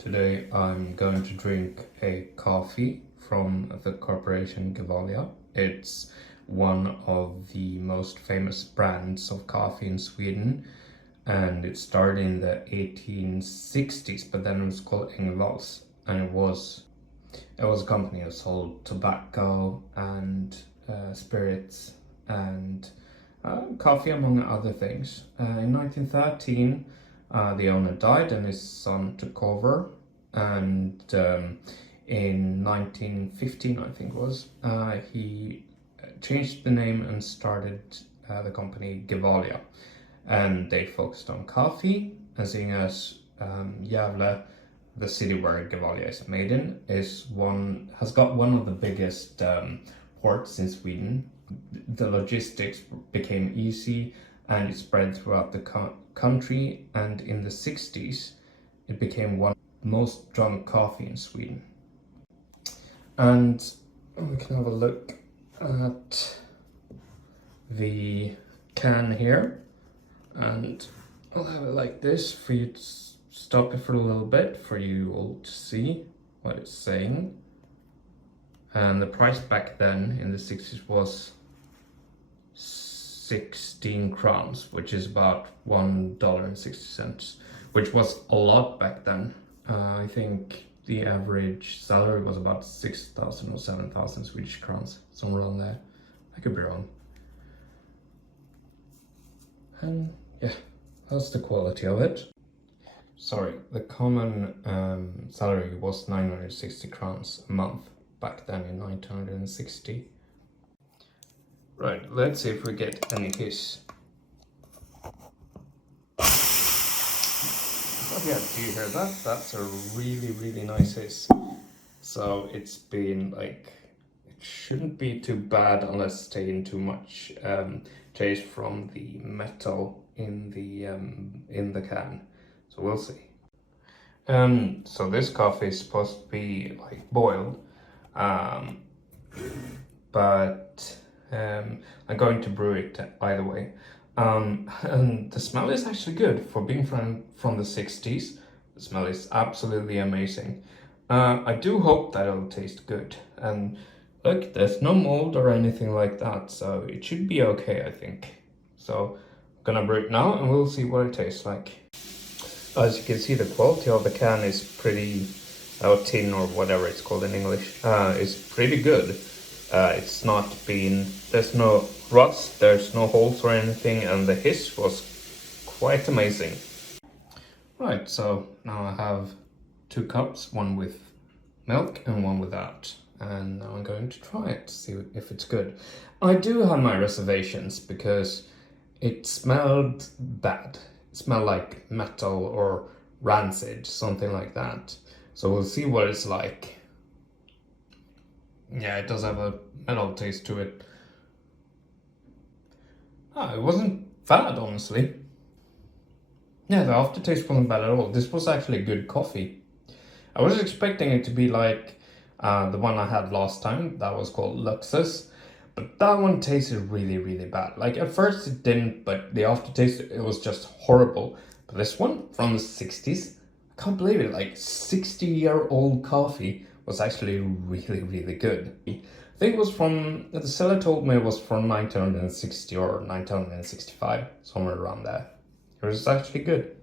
Today I'm going to drink a coffee from the corporation Gevalia. It's one of the most famous brands of coffee in Sweden, and it started in the 1860s, but then it was called luls, and it was a company that sold tobacco and spirits and coffee, among other things. In 1913, the owner died and his son took over, and in 1915, I think it was, he changed the name and started the company Gevalia, and they focused on coffee, and seeing as Gävle, the city where Gevalia is made in, has got one of the biggest ports in Sweden. The logistics became easy and it spread throughout the country, and in the 60s it became one of the most drunk coffee in Sweden. And we can have a look at the can here, and I'll have it like this for you to stop it for a little bit for you all to see what it's saying. And the price back then in the 60s was 16 crowns, which is about $1.60, which was a lot back then. I think the average salary was about 6,000 or 7,000 Swedish crowns, somewhere around there. I could be wrong. And yeah, that's the quality of it. Sorry, the common salary was 960 crowns a month back then in 1960. Right, let's see if we get any hiss. Oh yeah, do you hear that? That's a really nice hiss. So it's been like, it shouldn't be too bad unless taking too much taste from the metal in the can. So we'll see. So this coffee is supposed to be like boiled, but I'm going to brew it either way. And the smell is actually good for being from the 60s. The smell is absolutely amazing. I do hope that it'll taste good. And look, there's no mold or anything like that, so it should be okay, I think. So I'm gonna brew it now and we'll see what it tastes like. As you can see, the quality of the can is pretty, or tin or whatever it's called in English, is pretty good. It's not been, there's no rust, there's no holes or anything, and the hiss was quite amazing. Right, so now I have 2 cups, one with milk and one without, and now I'm going to try it to see if it's good. I do have my reservations because it smelled bad. It smelled like metal or rancid, something like that. So we'll see what it's like. Yeah, it does have a metal taste to it. It wasn't bad, honestly. Yeah, the aftertaste wasn't bad at all. This was actually good coffee. I was expecting it to be like the one I had last time, that was called Luxus, but that one tasted really bad. Like at first it didn't, but the aftertaste, it was just horrible. But this one from the 60s, I can't believe it, like 60-year-old coffee was actually really good. I think it was from, the seller told me it was from 1960 or 1965, somewhere around there. It was actually good.